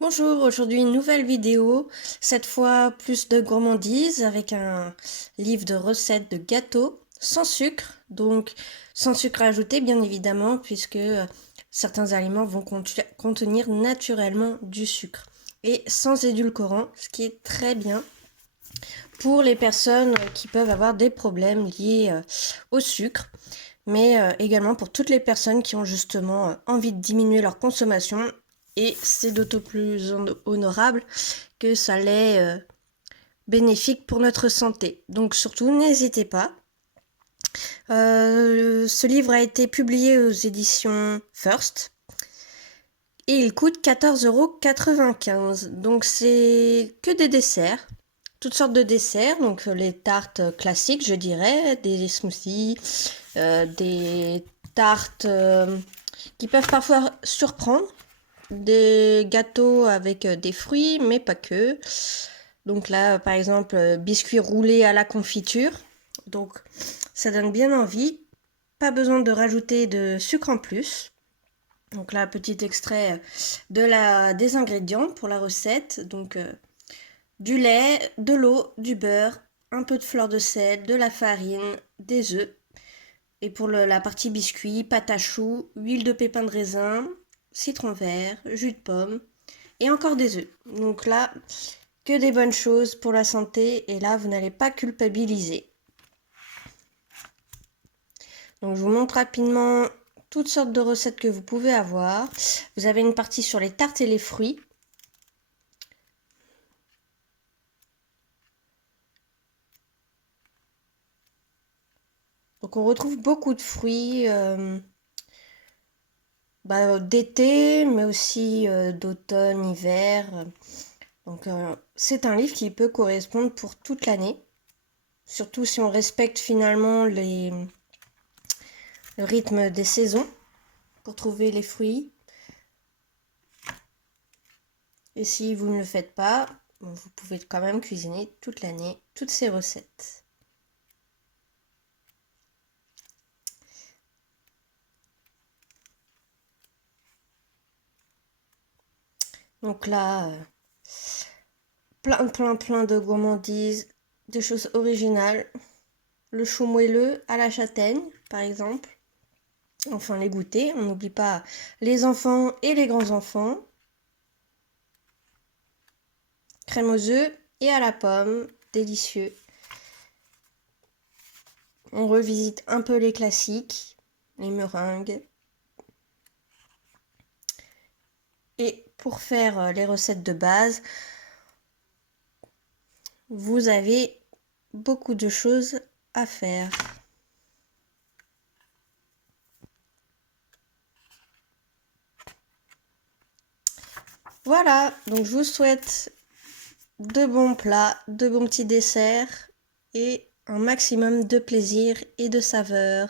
Bonjour, aujourd'hui une nouvelle vidéo, cette fois plus de gourmandise avec un livre de recettes de gâteaux sans sucre, donc sans sucre ajouté bien évidemment puisque certains aliments vont contenir naturellement du sucre et sans édulcorant, ce qui est très bien pour les personnes qui peuvent avoir des problèmes liés au sucre, mais également pour toutes les personnes qui ont justement envie de diminuer leur consommation. Et c'est d'autant plus honorable que ça l'est bénéfique pour notre santé. Donc surtout, n'hésitez pas. Ce livre a été publié aux éditions First et il coûte 14,95 €. Donc c'est que des desserts, toutes sortes de desserts, donc les tartes classiques je dirais, des smoothies, des tartes qui peuvent parfois surprendre, des gâteaux avec des fruits, mais pas que. Donc là, par exemple, biscuits roulés à la confiture. Donc ça donne bien envie. Pas besoin de rajouter de sucre en plus. Donc là, petit extrait des ingrédients pour la recette. Donc du lait, de l'eau, du beurre, un peu de fleur de sel, de la farine, des œufs. Et pour la partie biscuit, pâte à choux, huile de pépins de raisin, citron vert, jus de pomme et encore des œufs. Donc là, que des bonnes choses pour la santé et là, vous n'allez pas culpabiliser. Donc je vous montre rapidement toutes sortes de recettes que vous pouvez avoir. Vous avez une partie sur les tartes et les fruits. Donc on retrouve beaucoup de fruits d'été, mais aussi d'automne, hiver. Donc c'est un livre qui peut correspondre pour toute l'année, surtout si on respecte finalement le rythme des saisons pour trouver les fruits. Et si vous ne le faites pas, vous pouvez quand même cuisiner toute l'année toutes ces recettes. Donc là, plein de gourmandises, des choses originales. Le chou moelleux à la châtaigne, par exemple. Enfin, les goûter. On n'oublie pas les enfants et les grands-enfants. Crème aux œufs et à la pomme. Délicieux. On revisite un peu les classiques, les meringues. Et pour faire les recettes de base, vous avez beaucoup de choses à faire. Voilà, donc je vous souhaite de bons plats, de bons petits desserts et un maximum de plaisir et de saveur.